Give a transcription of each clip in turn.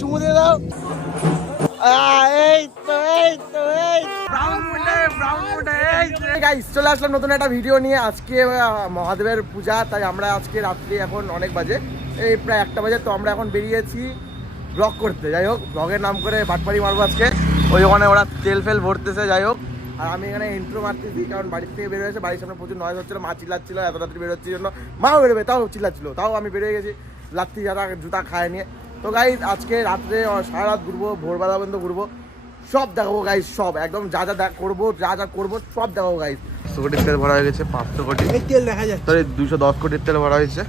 চুমু দিয়ে দাও। এই তো গাইস চলে আসলাম নতুন একটা ভিডিও নিয়ে। আজকে মহাদেবের পূজা, তাই আমরা আজকে রাত্রি এখন অনেক বাজে, এই প্রায় 1টা বাজে। তো আমরা এখন বেরিয়েছি ব্লগ করতে। যাই হোক, ব্লগের নাম করে বাটপাড়ি মারবো আজকে। ওই ওখানে ওরা তেল ফেল ভরতেছে। যাই হোক, আর আমি এখানে ইন্ট্রো মারতেছি, কারণ বাড়ির থেকে বের হয়েছে, বাড়ির সামনে প্রচুর নয়েজ হচ্ছিল, মা চিল্লাচ্ছিল, এত রাত্রি বেরোচ্ছিল জন্য। মাও বেরোবে, তাও চিল্লাচ্ছিল, তাও আমি বেরিয়ে গেছি লাত্তি যারা জুতা খায় নিয়ে। তো গাইজ আজকে রাত্রে সারা রাত ঘুরবো, ভোরবেলা পর্যন্ত ঘুরবো, সব দেখাবো গাইজ, সব একদম যা যা করবো, যা যা করবো সব দেখাবো গাইজ। 100 কোটির তেল ভরা হয়ে গেছে, 500 কোটি তেল দেখা যাচ্ছে, সরি 210 কোটির তেল ভরা হয়েছে।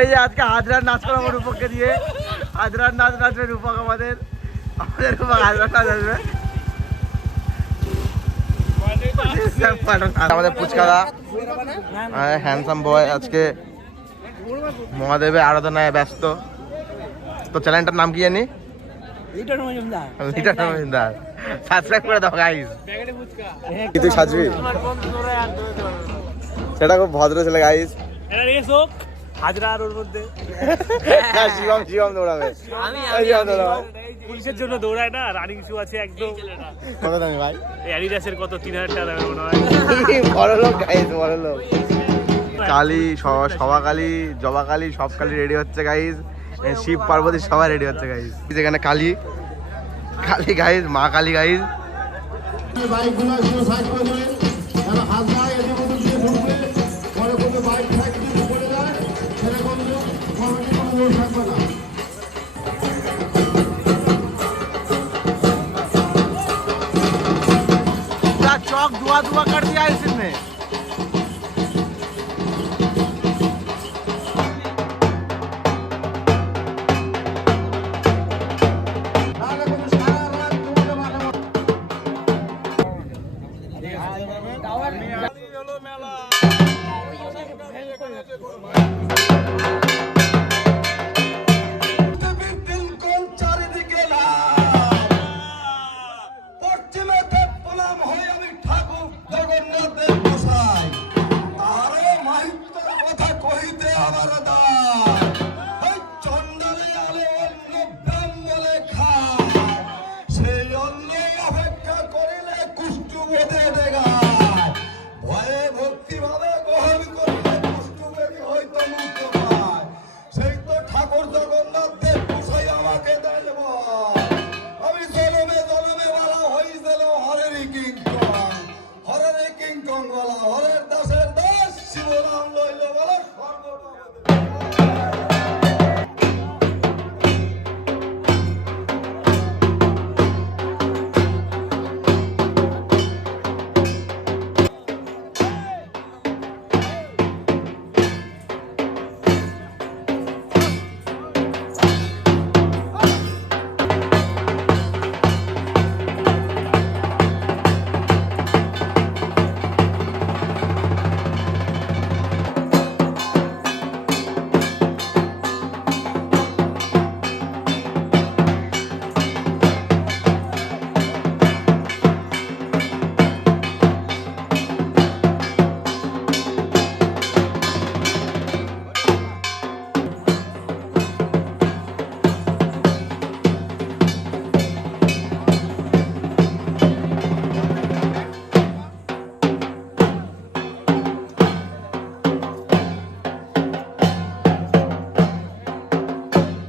এই যে আজকে হাজরার নাচ করাবো রূপককে দিয়ে, হাজরার নাচ নাচবে রূপক, আমাদের রূপক হাজরার নাচ আসবে। আমাদের পুচকাদা হ্যান্ডসাম বয় আজকে মহাদেবের আরাধনায় ব্যস্ত। তো চ্যানেলটার নাম কি জানি? লিটন মজুমদার। সাবস্ক্রাইব করে দাও গাইস। কি তুই সাজবি? সেটা খুব ভদ্র ছেলে গাইস। এটা রেস হোক হাজরা আর ওর মধ্যে। হ্যাঁ, শিবম দৌড়াবে। আমি দৌড়াবো। পুলিশের জন্য দৌড়ায় না, রানিং শু আছে একদম। কত দামি ভাই? এই অ্যাডিডাসের কত 3000 টাকা দামের মনে হয়। বড় লোক গাইস, বড় লোক। কালী, সবাকালী, জবাকালী, সব কালী রেডি হচ্ছে গাইস। শিব পার্বতী সবাই রেডি হচ্ছে গাইস। যেখানে কালী গাইস, মা কালী গাইস। चौक दुआ कर दिया है इसने।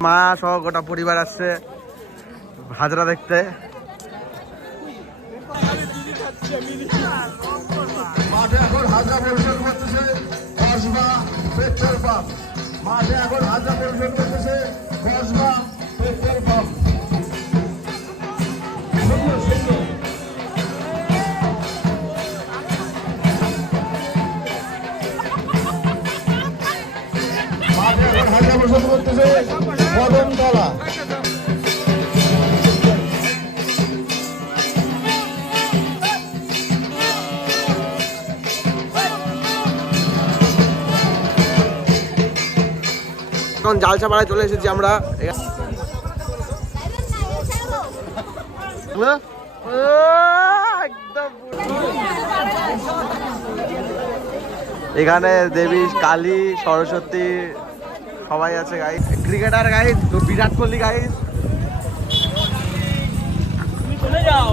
মা সহ গোটা পরিবার আসছে হাজরা দেখতে। মাঠে এখন হাজরা পরিশোধ করতেছে কসবা পেট্রোল পাম্প। মাঠে এখন হাজরা পরিশোধ করতেছে কসবা পেট্রোল পাম্প। মাঠে এখন হাজরা পরিশোধ করতেছে কদমতলা। এখন জালসাপাড়ায় চলে এসেছি আমরা। এখানে দেবী কালী, সরস্বতী, সবাই আছে guys, cricketer guys, Virat Kohli guys. চলে যাও।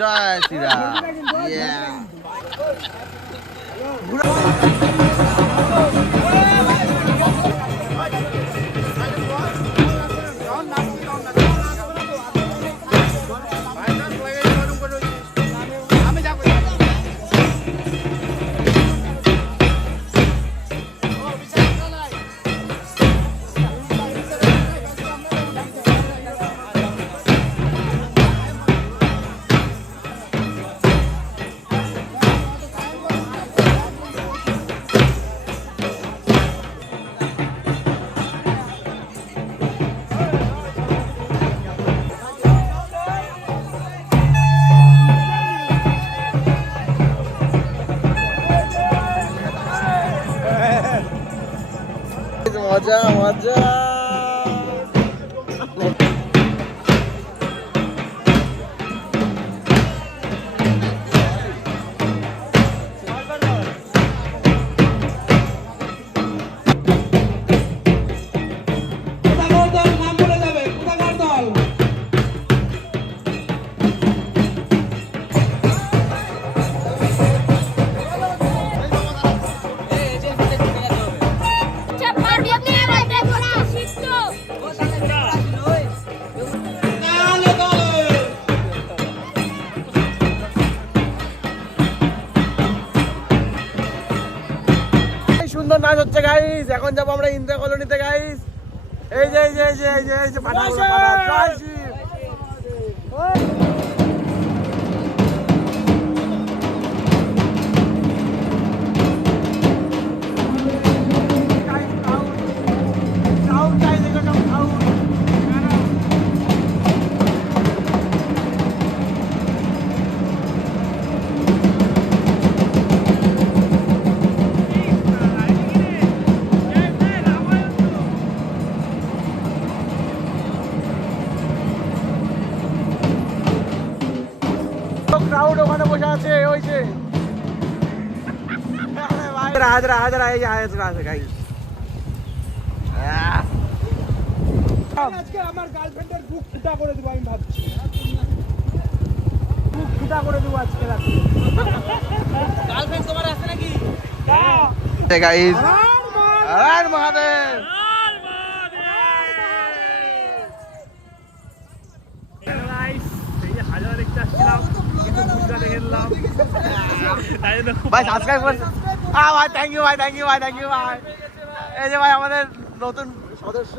জয় শ্রীরাম। মজা মজা। সুন্দর নাচ হচ্ছে গাইস। এখন যাবো আমরা ইন্দিরা কলোনিতে গাইস। এই যে এই যে এই যে এই যে এই যে পাঠাগুলো পাঠা। জয় শিব। ক্রাউড ওখানে বসে আছে ওই যে হাজরা হাজরা এই হাজরা আছে গাইস। আজকে আমার গার্লফ্রেন্ডের বুক ফুটা করে দেব আমি ভাবছি। বুক ফুটা করে দেব আজকে রাতে। গার্লফ্রেন্ড তোমার আছে নাকি? হ্যাঁ গাইস। আর মহাদেব। ভাই সাবস্ক্রাইব করুন। ভাই থ্যাংক ইউ ভাই, থ্যাংক ইউ ভাই, থ্যাংক ইউ ভাই। এই যে ভাই আমাদের নতুন সদস্য।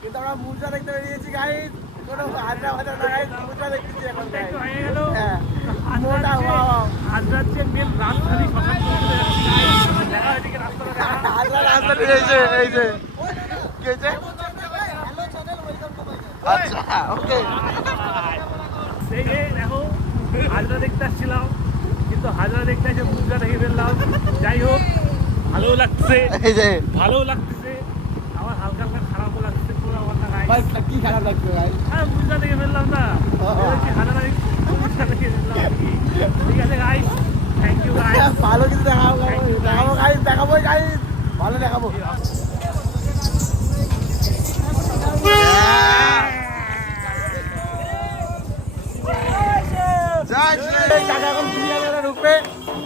কিন্তু আমরা মুদ্রা দেখতে বেরিয়েছি গাইস। কোনো হাজরা হাজরা না গাইস, মুদ্রা দেখতেছি এখন গাইস। হ্যাঁ মোটা বাবা হাজরার যে মেন রাজধানী হাজরা রাস্তা দিয়ে এই যে এই যে কি হয়েছে? আচ্ছা ওকে। সেই যে দেখো হাজরা দেখতে আসছিলাম, কিন্তু হাজরা দেখতে এসে মুদ্রা দেখে ফেললাম। যাই হোক ভালো লাগছে, এই যে ভালো লাগতেছে। আমার হালকা হালকা খারাপও লাগছে। পুরো আমার ভাই কি খারাপ লাগছে ভাই? হ্যাঁ মুদ্রা দেখে ফেললাম না, হাজরা মুদ্রা দেখে ফেললাম আর কি। ঠিক আছে গাইস, থ্যাংক ইউ গাইস। ভালো কিছু দেখাবো দেখাবো গাইস, দেখাবো গাইস, ভালো দেখাবো। কাকা এখন বিড়া ঢুকবে।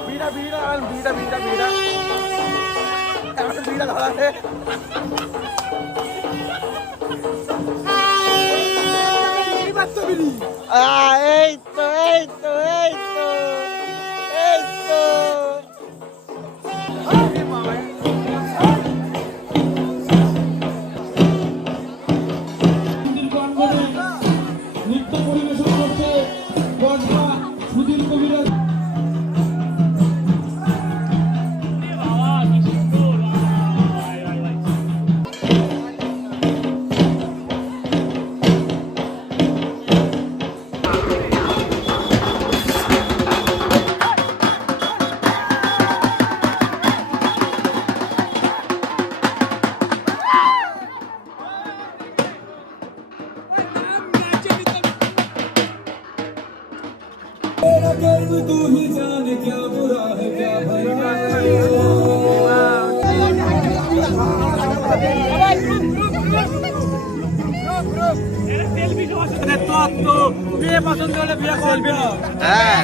বিড়া বিড়া বিড়া বিড়া বিড়া এখন বিড়া ধরাবে। এই তো এই তো এই তো এই তো নৃত্য পরিবেশন করছে বর্ষা সুধীর কবিরাজ। ভক্ত, বিয়ে পছন্দ হলে বিয়ে করবে। হ্যাঁ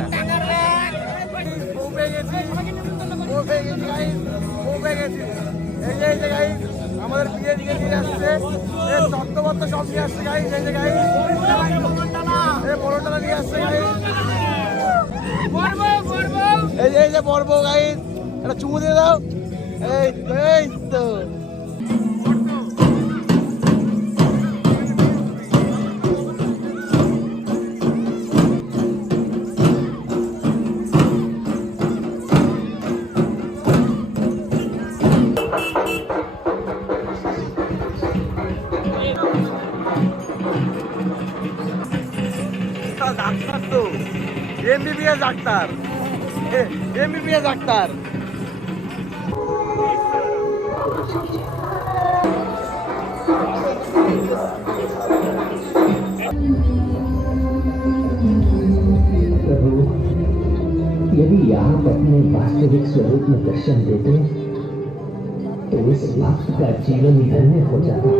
এই যে গাইস আমাদের বিয়ে দিকে নিয়ে আসছে, চট্টবত্ত সব নিয়ে আসছে গাইস। এই যে গাইস বড়টালা নিয়ে আসছে গাইস। এই যে পর্ব গাইস, একটা চুমু দিয়ে দাও। এই তো ডাক্তার তো এমবিবিএস ডাক্তার, এমবিবিএস ডাক্তার। प्रभु, यदि आप अपने वास्तविक स्वरूप में दर्शन देते तो इस भक्त का जीवन धन्य हो जाता।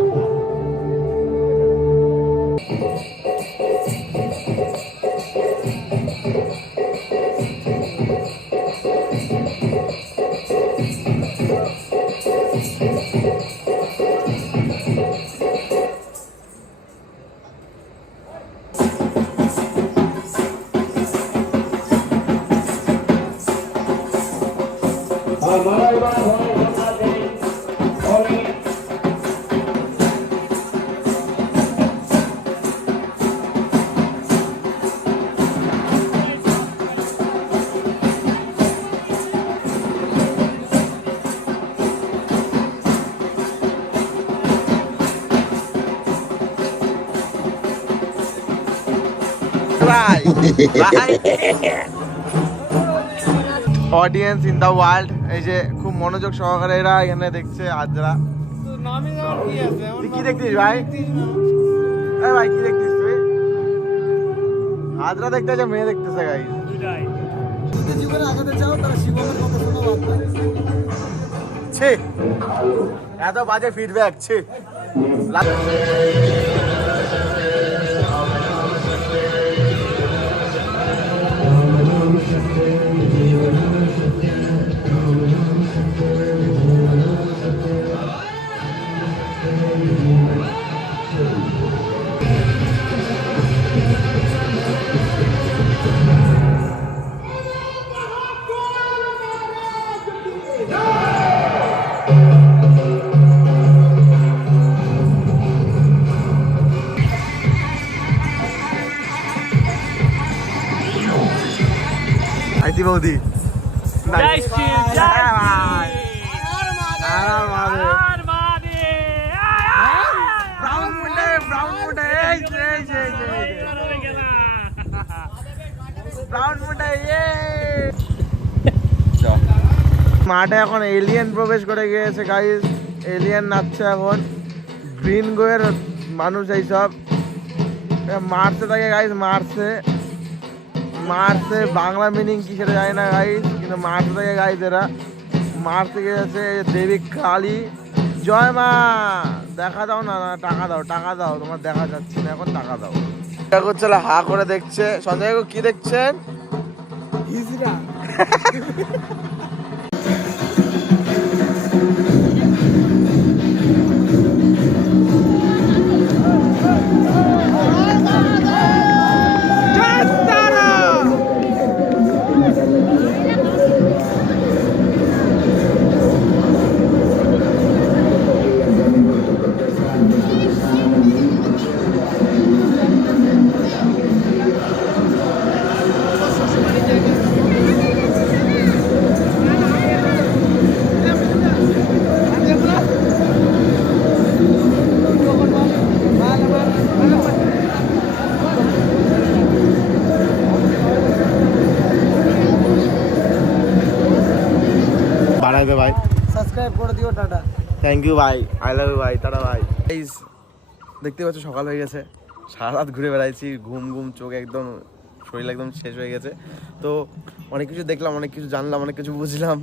অডিয়েন্স ইন দ্য ওয়ার্ল্ড, এই যে খুব মনোযোগ সহকারে এরা এখানে দেখছে আজরা। তুই কি দেখতিস ভাই? এই ভাই কি দেখতিস তুই? আজরা দেখতেছে, মেয়ে দেখতেছে গাইস। জীবনে আগাতে চাও তারা শিবমের কথা শোনো বাবা। ছি, এত বাজে ফিডব্যাক। ছি আইতি বৌদি জয় শ্রী, জয় ভাই। শ্রী। আর মারে আর মারে। ব্রাউন মুন্ডে, ব্রাউন মুন্ডে, এই যে এই যে এই যে এই যে। হয়ে গেল। ব্রাউন মুন্ডে, মাঠে এখন এলিয়েন প্রবেশ করে গিয়েছে গাইস। এলিয়েন নাচছে এখন, গ্রিন গোয়ের মানুষ এইসব মারছে তাকে গাইস, মারছে মারছে। বাংলা মিনিং কি সেটা জানি না গাইস, কিন্তু মারতে থাকে গাইস। এরা মারতে গেছে দেবী কালী। জয় মা, দেখা দাও না, টাকা দাও, টাকা দাও, তোমার দেখা যাচ্ছে না এখন, টাকা দাও। করছে হা করে দেখছে। সঞ্জয় কি দেখছেন? হিজড়া। ভাই সাবস্ক্রাইব করে দিও। টাটা, থ্যাংক ইউ ভাই, আই লাভ ইউ ভাই, টাটা ভাই। দেখতে পাচ্ছ সকাল হয়ে গেছে, সারা রাত ঘুরে বেড়াইছি, ঘুম ঘুম চোখ একদম শরীর একদম শেষ হয়ে গেছে। তো অনেক কিছু দেখলাম, অনেক কিছু জানলাম, অনেক কিছু বুঝলাম,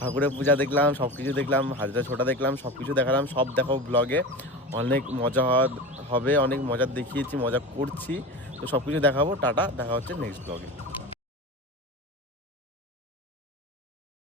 ঠাকুরের পূজা দেখলাম, সব কিছু দেখলাম, হাজরা ছোটা দেখলাম, সব কিছু দেখালাম। সব দেখো ব্লগে, অনেক মজা হবে, অনেক মজা দেখিয়েছি, মজা করছি। তো সব কিছু দেখাবো। টাটা, দেখা হচ্ছে নেক্সট ব্লগে।